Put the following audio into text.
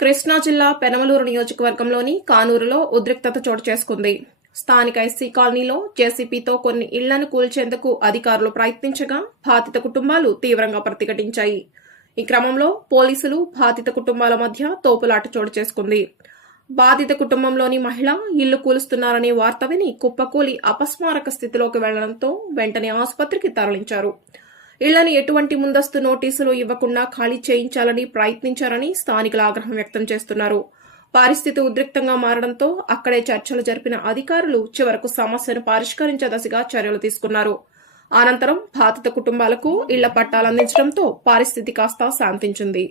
కృష్ణా జిల్లా పెనమలూరు నియోజకవర్గంలోని కానూరులో ఉద్రిక్తత చోటు చేసుకుంది. స్థానిక ఎస్సీ కాలనీలో జేసీపీతో కొన్ని ఇళ్లను కూల్చేందుకు అధికారులు ప్రయత్నించగా బాధిత కుటుంబాలు తీవ్రంగా ప్రతిఘటించాయి. ఈ క్రమంలో పోలీసులు బాధిత కుటుంబాల మధ్య తోపులాట చోటు చేసుకుంది. బాధిత కుటుంబంలోని మహిళ ఇల్లు కూలుస్తున్నారనే వార్త విని కుప్పకూలి అపస్మారక స్థితిలోకి వెళ్లడంతో వెంటనే ఆసుపత్రికి తరలించారు. ఇళ్లను ఎటువంటి ముందస్తు నోటీసులు ఇవ్వకుండా ఖాళీ చేయించాలని ప్రయత్నించారని స్థానికులు ఆగ్రహం వ్యక్తం చేస్తున్నారు. పరిస్థితి ఉద్రిక్తంగా మారడంతో అక్కడే చర్చలు జరిపిన అధికారులు చివరకు సమస్యను పరిష్కరించే దశగా చర్యలు తీసుకున్నారు. అనంతరం బాధిత కుటుంబాలకు ఇళ్ల పట్టాలందించడంతో పరిస్థితి కాస్త శాంతించింది.